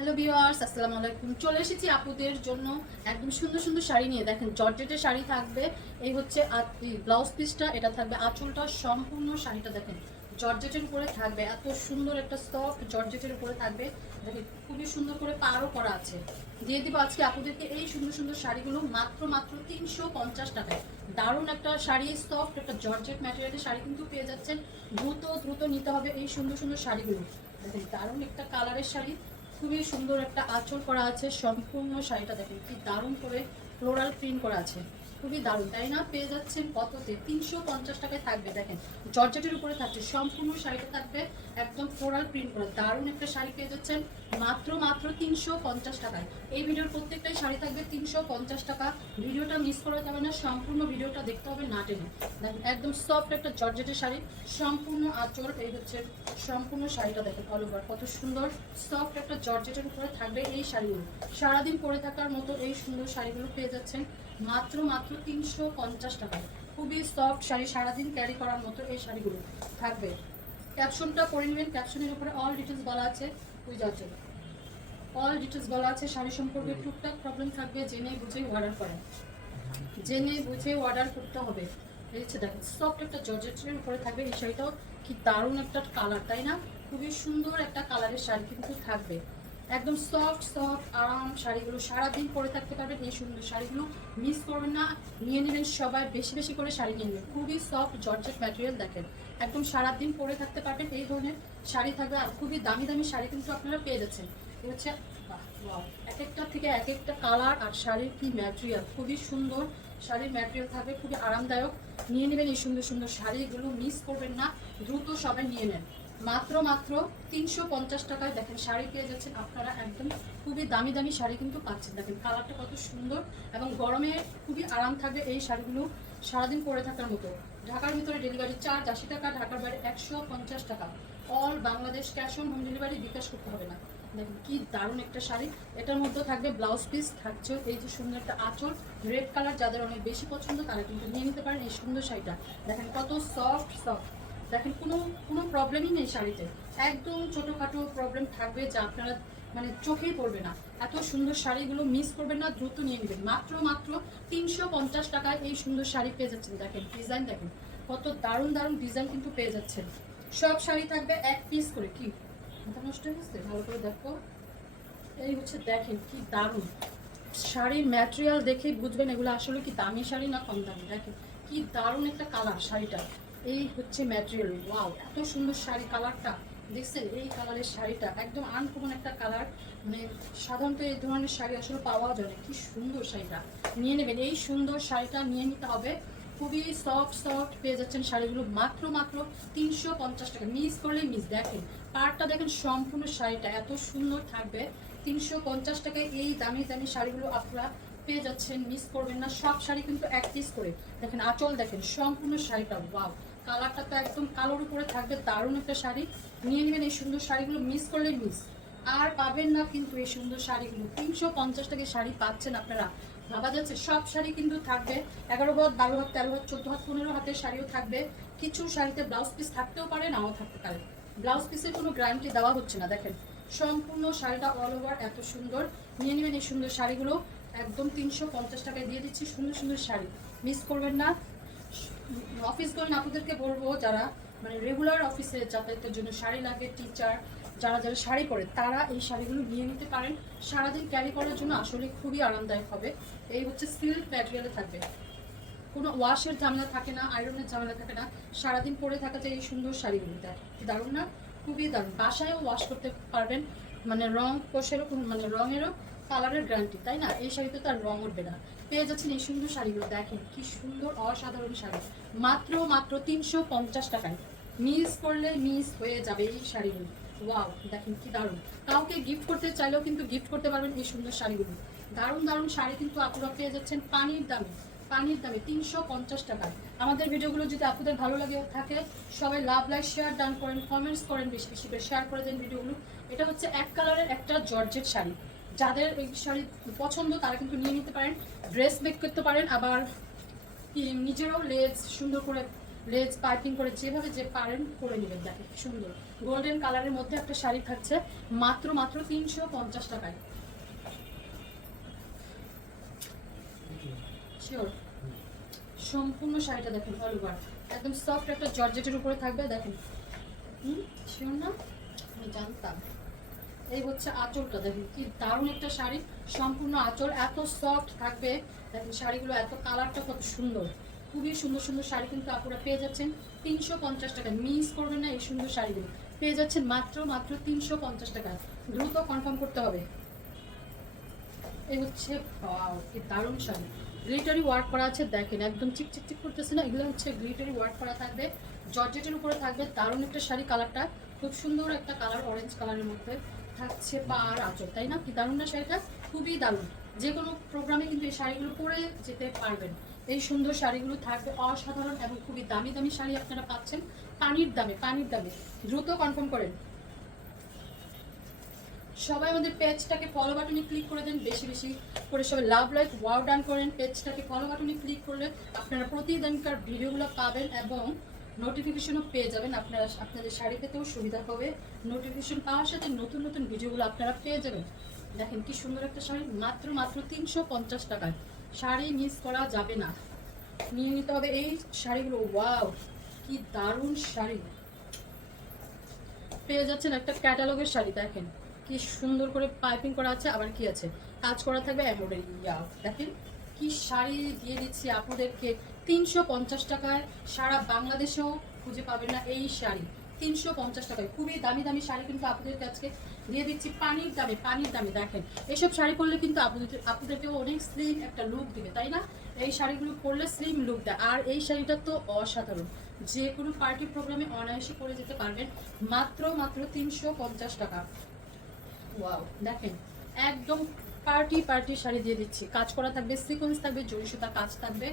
Hello viewers, আসসালামু আলাইকুম। চলে এসেছি আপুদের জন্য একদম সুন্দর সুন্দর শাড়ি নিয়ে। দেখেন জর্জেটের শাড়ি থাকবে। এই হচ্ছে ব্লাউজ পিসটা, এটা থাকবে আঁচলটা, সম্পূর্ণ শাড়িটা দেখেন জর্জেটের উপরে থাকবে। এত সুন্দর একটা সফট জর্জেটের উপরে থাকবে। দেখেন খুবই সুন্দর করে পাড়ও করা আছে। দিয়ে দিব আজকে আপুদেরকে এই সুন্দর সুন্দর শাড়িগুলো মাত্র মাত্র 350 টাকায়। দারুণ একটা শাড়ি, সফট একটা জর্জেট ম্যাটেরিয়ালের শাড়ি কিন্তু পেয়ে যাচ্ছেন। দ্রুত দ্রুত নিতে হবে এই সুন্দর সুন্দর শাড়িগুলো। দেখেন দারুণ একটা কালারের শাড়ি, খুবই সুন্দর একটা আঁচল করা আছে। সম্পূর্ণ শাড়িটা দেখেন কি দারুণ করে ফ্লোরাল প্রিন্ট করা আছে, খুবই দারুণ তাই না? পেয়ে যাচ্ছেন কততে? 350 টাকায় থাকবে। দেখেন জর্জেটের উপরে থাকছে, সম্পূর্ণ শাড়িটা থাকবে একদম ফ্লোরাল প্রিন্ট করা। দারুণ একটা শাড়ি পেয়ে যাচ্ছেন মাত্র মাত্র 350 টাকায়। এই ভিডিওর প্রত্যেকটাই শাড়ি থাকবে 350 টাকা। ভিডিওটা মিস করা যাবে না, সম্পূর্ণ ভিডিওটা দেখতে হবে না টেনে। দেখেন একদম সফট একটা জর্জেটের শাড়ি, সম্পূর্ণ আঁচল। এই হচ্ছে সম্পূর্ণ শাড়িটা দেখেন অল ওভার কত সুন্দর সফট একটা জর্জেটের উপরে থাকবে এই শাড়িগুলো। সারাদিন পরে থাকার মতো এই সুন্দর শাড়িগুলো পেয়ে যাচ্ছেন মাত্র মাত্র 350 টাকায়। খুবই সফট শাড়ি, সারাদিন ক্যারি করার মতো এই শাড়িগুলো থাকবে। ক্যাপশনটা পরে নেবেন, ক্যাপশনের উপরে অল ডিটেলস বলা আছে, বুঝে যাচ্ছেন অল ডিটেলস বলা আছে। শাড়ি সম্পর্কে টুকটাক প্রবলেম থাকবে, জেনে বুঝে অর্ডার করেন, জেনে বুঝে অর্ডার করতে হবে। এই হচ্ছে দেখেন সফট একটা জর্জেটের উপরে থাকবে এই শাড়িটাও। কি দারুণ একটা কালার তাই না? খুবই সুন্দর একটা কালারের শাড়ি কিন্তু থাকবে। একদম সফট সফট আরাম শাড়িগুলো সারাদিন পরে থাকতে পারবেন। এই সুন্দর শাড়িগুলো মিস করবেন না, নিয়ে নেবেন সবাই, বেশি বেশি করে শাড়ি নিয়ে নেবেন। খুবই সফট জর্জেট ম্যাটেরিয়াল দেখেন, একদম সারাদিন পরে থাকতে পারবেন এই ধরনের শাড়ি থাকবে। আর খুবই দামি দামি শাড়ি কিন্তু আপনারা পেয়ে যাচ্ছেন। এই হচ্ছে এক একটা থেকে এক একটা কালার আর শাড়ির কি ম্যাটেরিয়াল, খুবই সুন্দর শাড়ির ম্যাটেরিয়াল থাকবে, খুবই আরামদায়ক। নিয়ে নেবেন এই সুন্দর সুন্দর শাড়িগুলো, মিস করবেন না, দ্রুত সবাই নিয়ে নেন। মাত্র মাত্র 350 টাকায় দেখেন শাড়ি পেয়ে যাচ্ছেন আপনারা। একদম খুবই দামি দামি শাড়ি কিন্তু পাচ্ছেন। দেখেন কালারটা কত সুন্দর এবং গরমে খুবই আরাম থাকবে এই শাড়িগুলো সারাদিন পরে থাকার মতো। ঢাকার ভিতরে ডেলিভারি চার্জ 80 টাকা, ঢাকার বাইরে 150 টাকা। All Bangladesh cash on home delivery, bKash করতে হবে না। দেখেন কি দারুণ একটা শাড়ি। এটার মধ্যে থাকবে ব্লাউজ পিস, থাকছে এই যে সুন্দর একটা আঁচল। রেড কালার যাদের অনেক বেশি পছন্দ তারা কিন্তু নিয়ে নিতে পারেন এই সুন্দর শাড়িটা। দেখেন কত সফট সফট, দেখেন কোনো কোনো প্রবলেমই নেই শাড়িতে। একদম ছোটোখাটো প্রবলেম থাকবে যা আপনারা মানে চোখেই পড়বে না। এত সুন্দর শাড়িগুলো মিস করবেন না, দ্রুত নিয়ে নেবেন। মাত্র মাত্র 350 টাকায় এই সুন্দর শাড়ি পেয়ে যাচ্ছেন। দেখেন ডিজাইন দেখেন কত দারুণ দারুণ ডিজাইন কিন্তু পেয়ে যাচ্ছেন। সব শাড়ি থাকবে এক পিস করে। কি মাথা নষ্ট হয়ে গেছে? ভালো করে দেখো। এই হচ্ছে দেখেন কি দারুণ শাড়ির ম্যাটেরিয়াল দেখেই বুঝবেন এগুলো আসলে কি দামি শাড়ি না কম দামি। দেখেন কি দারুণ একটা কালার শাড়িটা। এই হচ্ছে ম্যাটেরিয়াল। ওয়াও এত সুন্দর শাড়ি, কালারটা দেখছেন? এই কালারের শাড়িটা একদম আনকমন একটা কালার। মানে সাধারণত এই ধরনের শাড়ি আসলে পাওয়া যায় না। কি সুন্দর শাড়িটা, নিয়ে নেবেন এই সুন্দর শাড়িটা, নিয়ে নিতে হবে। খুবই সফট সফট পেয়ে যাচ্ছেন শাড়িগুলো মাত্র মাত্র 350 টাকা। মিস করলে মিস। দেখেন পাড়টা দেখেন, সম্পূর্ণ শাড়িটা এত সুন্দর থাকবে। 350 টাকায় এই দামি দামি শাড়িগুলো আপনারা পেয়ে যাচ্ছেন, মিস করবেন না। সব শাড়ি কিন্তু এক পিস করে। দেখেন আঁচল দেখেন, সম্পূর্ণ শাড়িটা ওয়াও, কালারটা তো একদম কালোর উপরে থাকবে। দারুণ একটা শাড়ি, নিয়ে নেবেন এই সুন্দর শাড়িগুলো, মিস করলে মিস। আর পাবেন না কিন্তু এই সুন্দর শাড়িগুলো। 350 টাকায় শাড়ি পাচ্ছেন আপনারা, ভাবা যাচ্ছে? সব শাড়ি কিন্তু থাকবে 11 হাত, 12 হাত, 13 হাত, 14 হাত, 15 হাতের শাড়িও থাকবে। কিছু শাড়িতে ব্লাউজ পিস থাকতেও পারে, নাও থাকতে পারে। ব্লাউজ পিসের কোনো গ্যারান্টি দেওয়া হচ্ছে না। দেখেন সম্পূর্ণ শাড়িটা অল ওভার এত সুন্দর। নিয়ে নেবেন এই সুন্দর শাড়িগুলো, একদম 350 টাকায় দিয়ে দিচ্ছি সুন্দর সুন্দর শাড়ি, মিস করবেন না। অফিস গোয়িং আপনাদেরকে বলবো, যারা মানে রেগুলার অফিসে যাতায়াতের জন্য শাড়ি লাগে, টিচার যারা যারা শাড়ি পরে তারা এই শাড়িগুলো নিয়ে নিতে পারেন। সারাদিন ক্যারি করার জন্য আসলে খুবই আরামদায়ক হবে। এই হচ্ছে সিল্ক ম্যাটেরিয়ালে থাকবে, কোনো ওয়াশের ঝামেলা থাকে না, আয়রনের ঝামেলা থাকে না। সারাদিন পরে থাকা যায় এই সুন্দর শাড়িগুলো। দেখ কি দারুণ না? খুবই দারুণ। বাসায়ও ওয়াশ করতে পারবেন, মানে রং কোষেরও মানে রঙেরও কালারের গ্যারান্টি, তাই না? এই শাড়িতে তো আর রং উঠবে না। পেয়ে যাচ্ছেন এই সুন্দর শাড়িগুলো। দেখেন কি সুন্দর অসাধারণ শাড়ি, মাত্র মাত্র 350 টাকায়। মিস করলে মিস হয়ে যাবে এই শাড়িগুলো। ওয়াও দেখেন কি দারুণ। কাউকে গিফট করতে চাইলেও কিন্তু গিফট করতে পারবেন এই সুন্দর শাড়িগুলো। দারুণ দারুণ শাড়ি কিন্তু আপনারা পেয়ে যাচ্ছেন পানির দামে, পানির দামে 350 টাকায়। আমাদের ভিডিওগুলো যদি আপনাদের ভালো লাগে থাকে, সবাই লাভ লাইক শেয়ার ডান করেন, কমেন্টস করেন, বেশি বেশি করে শেয়ার করে দেন ভিডিওগুলো। এটা হচ্ছে এক কালারের একটা জর্জেট শাড়ি, যাদের এই শাড়ি পছন্দ তারা কিন্তু নিয়ে নিতে পারেন। ড্রেস মেক করতে পারেন, আবার নিজেরাও লেস সুন্দর করে লেজ পাইপিং করে যেভাবে যে পারেন করে নেবেন। দেখেন সুন্দর গোল্ডেন কালারের মধ্যে একটা শাড়ি থাকছে মাত্র মাত্র 350 টাকায়। শিওর সম্পূর্ণ শাড়িটা দেখেন অল ওভার একদম সফট একটা জর্জেটের উপরে থাকবে। দেখেন শিওর না, আমি জানতাম। এই হচ্ছে আঁচলটা, দেখেন কি দারুণ একটা শাড়ি, সম্পূর্ণ আঁচল এত সফট থাকবে। দেখেন শাড়িগুলো এত কালারটা কত সুন্দর, খুবই সুন্দর সুন্দর শাড়ি কিন্তু আপনারা পেয়ে যাচ্ছেন 350 টাকা। মিস করবেন না, এই সুন্দর শাড়িগুলো পেয়ে যাচ্ছেন মাত্র মাত্র 350 টাকা। দ্রুত কনফার্ম করতে হবে। এই হচ্ছে কি দারুণ শাড়ি, গ্লিটারি ওয়ার্ক করা আছে। দেখেন একদম চিকচিক চিক করতেছে না, এগুলো হচ্ছে গ্লিটারি ওয়ার্ক করা থাকবে, জর্জেটের উপরে থাকবে। দারুণ একটা শাড়ি, কালারটা খুব সুন্দর একটা কালার, অরেঞ্জ কালারের মধ্যে থাকছে পা আর আঁচল, তাই না? কি দারুণ না শাড়িটা, খুবই দারুণ। যে কোনো প্রোগ্রামে কিন্তু এই শাড়িগুলো পরে যেতে পারবেন। এই সুন্দর শাড়িগুলো থাকবে অসাধারণ এবং খুবই দামি দামি শাড়ি আপনারা পাচ্ছেন পানির দামে, পানির দামে। দ্রুত কনফার্ম করেন। সবাই আমাদের পেজটাকে ফলো বাটনে ক্লিক করে দেন, বেশি বেশি করে সবাই লাভ লাইক ওয়াও ডান করেন। পেজটাকে ফলো বাটনে ক্লিক করলে আপনারা প্রতিদিনকার ভিডিওগুলো পাবেন এবং নোটিফিকেশনও পেয়ে যাবেন। আপনারা আপনাদের শাড়ি পেতেও সুবিধা হবে, নোটিফিকেশন পাওয়ার সাথে নতুন নতুন ভিডিওগুলো আপনারা পেয়ে যাবেন। দেখেন কি সুন্দর একটা শাড়ি, মাত্র মাত্র 350 টাকায়। শাড়ি মিস করা যাবে না, নিয়ে নিতে হবে এই শাড়িগুলো। ওয়াও কি দারুণ শাড়ি, পেয়ে যাচ্ছেন একটা ক্যাটালগের শাড়ি। দেখেন কি সুন্দর করে পাইপিং করা আছে, আবার কি আছে কাজ করা থাকবে এমব্রয়ডারি। দেখেন কি শাড়ি দিয়ে দিচ্ছি আপনাদেরকে 350 টাকায়। সারা বাংলাদেশেও খুঁজে পাবেন না এই শাড়ি 350 টাকায়। খুবই দামি দামি শাড়ি কিন্তু আপনাদেরকে আজকে দিয়ে দিচ্ছি পানির দামে, পানির দামে। দেখেন এসব শাড়ি পরলে কিন্তু আপনাদেরকেও অনেক স্লিম একটা লুক দিবে, তাই না? এই শাড়িগুলো পরলে স্লিম লুক দেয়। আর এই শাড়িটা তো অসাধারণ, যে কোনো পার্টি প্রোগ্রামে অনায়াসে করে যেতে পারবেন মাত্র মাত্র 350 টাকা। ওয়াও দেখেন একদম পার্টি পার্টি শাড়ি দিয়ে দিচ্ছি, কাজ করা থাকবে, সিকোয়েন্স থাকবে, জরি সুতা কাজ থাকবে,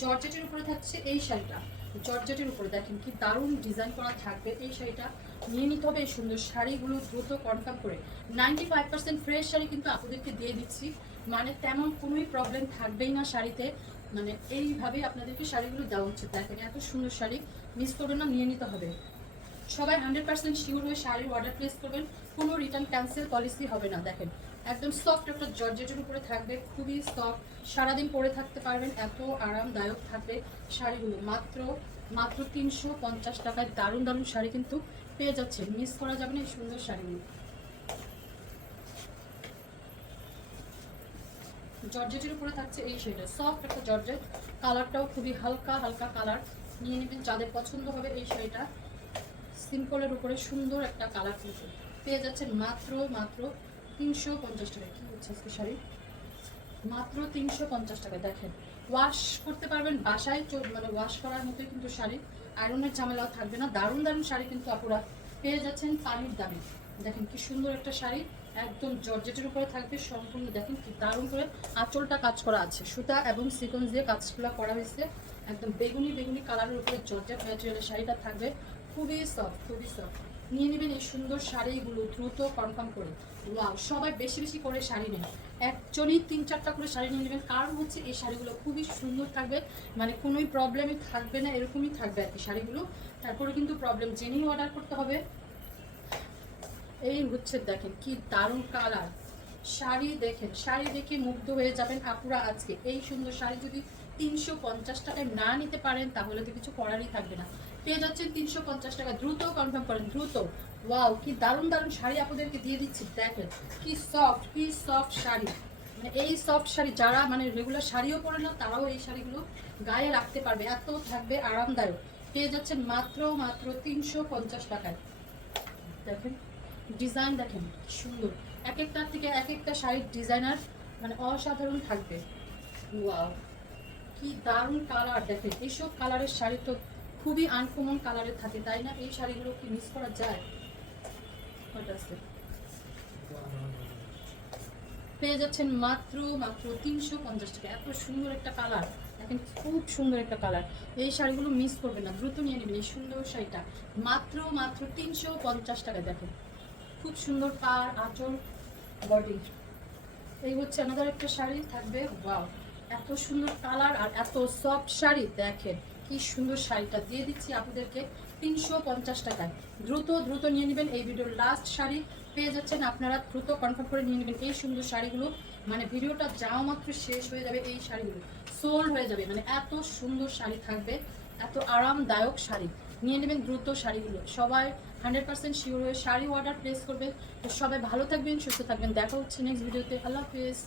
জর্জেটের উপরে থাকছে এই শাড়িটা। জর্জেটের উপরে দেখেন কি দারুণ ডিজাইন করা থাকবে এই শাড়িটা। নিয়ে নিতে হবে এই সুন্দর শাড়িগুলো দ্রুত কনফার্ম করে। 95% ফ্রেশ শাড়ি কিন্তু আপনাদেরকে দিয়ে দিচ্ছি, মানে তেমন কোনোই প্রবলেম থাকবেই না শাড়িতে। মানে এইভাবেই আপনাদেরকে শাড়িগুলো দেওয়া হচ্ছে। দেখেন এত সুন্দর শাড়ি, মিস করবেন না, নিয়ে নিতে হবে। সবাই 100% শিওর হয়ে শাড়ির অর্ডার প্লেস করবেন, কোনো রিটার্ন ক্যান্সেল পলিসি হবে না। দেখেন একদম সফট একটা জর্জেটের উপরে থাকবে, খুবই সফট, সারাদিন পরে থাকতে পারবেন, এত আরামদায়ক থাকবে শাড়িগুলো। মাত্র মাত্র 350 টাকায় দারুণ দারুণ শাড়ি কিন্তু পেয়ে যাচ্ছে, মিস করা যাবে না এই সুন্দর শাড়িগুলো। জর্জেটের উপরে থাকছে এই শাড়িটা, সফট একটা জর্জেট, কালারটাও খুবই হালকা হালকা কালার। নিয়ে নেবেন যাদের পছন্দ হবে এই শাড়িটা। সিম্পলের উপরে সুন্দর একটা কালার কিন্তু পেয়ে যাচ্ছেন মাত্র মাত্র 350 টাকায়। কি হচ্ছে আজকে শাড়ি, মাত্র 350 টাকায়। দেখেন ওয়াশ করতে পারবেন বাসায়, মানে ওয়াশ করার মতোই কিন্তু শাড়ি, আয়রনের ঝামেলাও থাকবে না। দারুণ দারুণ শাড়ি কিন্তু আপনারা পেয়ে যাচ্ছেন পানির দামে। দেখেন কি সুন্দর একটা শাড়ি, একদম জর্জেটের উপরে থাকবে সম্পূর্ণ। দেখেন কি দারুণ করে আঁচলটা কাজ করা আছে, সুতা এবং সিকোয়েন্স দিয়ে কাজগুলো করা হয়েছে। একদম বেগুনি বেগুনি কালারের উপরে জর্জেট ম্যাটেরিয়ালের শাড়িটা থাকবে, খুবই সফট, খুবই সফট। নিয়ে নেবেন এই সুন্দর শাড়িগুলো দ্রুত কনফার্ম করে। ওয়াও সবাই বেশি বেশি করে শাড়ি নেন, একজনই 3-4টা করে শাড়ি নিয়ে নেবেন, কারণ হচ্ছে এই শাড়িগুলো খুবই সুন্দর থাকবে, মানে কোনোই প্রবলেমই থাকবে না, এরকমই থাকবে আর কি শাড়িগুলো। তারপরে কিন্তু প্রবলেম জেনেই অর্ডার করতে হবে। এই হচ্ছে দেখেন কি দারুণ কালার শাড়ি, দেখেন শাড়ি দেখে মুগ্ধ হয়ে যাবেন আপুরা। আজকে এই সুন্দর শাড়ি যদি 350 টাকায় না নিতে পারেন তাহলে তো কিছু করারই থাকবে না। পেয়ে যাচ্ছেন 350 টাকা, দ্রুত কনফার্ম করেন দ্রুত। ওয়াও কি দারুণ দারুণ শাড়ি আপনাদেরকে দিয়ে দিচ্ছি। দেখেন কি সফট, কি সফট শাড়ি, মানে এই সফট শাড়ি যারা মানে রেগুলার শাড়িও পরে না তারাও এই শাড়িগুলো গায়ে রাখতে পারবে, এত থাকবে আরামদায়ক। পেয়ে যাচ্ছেন মাত্র মাত্র 350 টাকায়। দেখেন ডিজাইন দেখেন কি সুন্দর, এক একটার থেকে এক একটা শাড়ির ডিজাইনার মানে অসাধারণ থাকবে। ওয়াও কি দারুণ কালার, দেখেন এইসব কালারের শাড়ি তো খুবই আনকমন কালারের থাকে, তাই না? এই শাড়িগুলো কি মিস করা যায়? পেয়ে যাচ্ছেন মাত্র মাত্র 350 টাকা। এত সুন্দর একটা কালার, দেখেন খুব সুন্দর একটা কালার। এই শাড়িগুলো মিস করবেন না, দ্রুত নিয়ে নেবেন এই সুন্দর শাড়িটা মাত্র মাত্র 350 টাকা। দেখেন খুব সুন্দর পার, আঁচল, বডি। এই হচ্ছে আমাদের একটা শাড়ি থাকবে। ওয়াও এত সুন্দর কালার আর এত সফট শাড়ি, দেখেন কি সুন্দর শাড়িটা দিয়ে দিচ্ছি আপনাদেরকে 350 টাকায়। দ্রুত দ্রুত নিয়ে নেবেন, এই ভিডিওর লাস্ট শাড়ি পেয়ে যাচ্ছেন আপনারা, দ্রুত কনফার্ম করে নিয়ে নেবেন এই সুন্দর শাড়িগুলো। মানে ভিডিওটা যাওয়া মাত্র শেষ হয়ে যাবে, এই শাড়িগুলো সোল্ড হয়ে যাবে। মানে এত সুন্দর শাড়ি থাকবে, এত আরামদায়ক শাড়ি। নিয়ে নেবেন দ্রুত শাড়িগুলো। সবাই 100% শিওর হয়ে শাড়ি অর্ডার প্লেস করবে। তো সবাই ভালো থাকবেন, সুস্থ থাকবেন, দেখা হচ্ছে নেক্সট ভিডিওতে। আল্লাহ হাফেজ।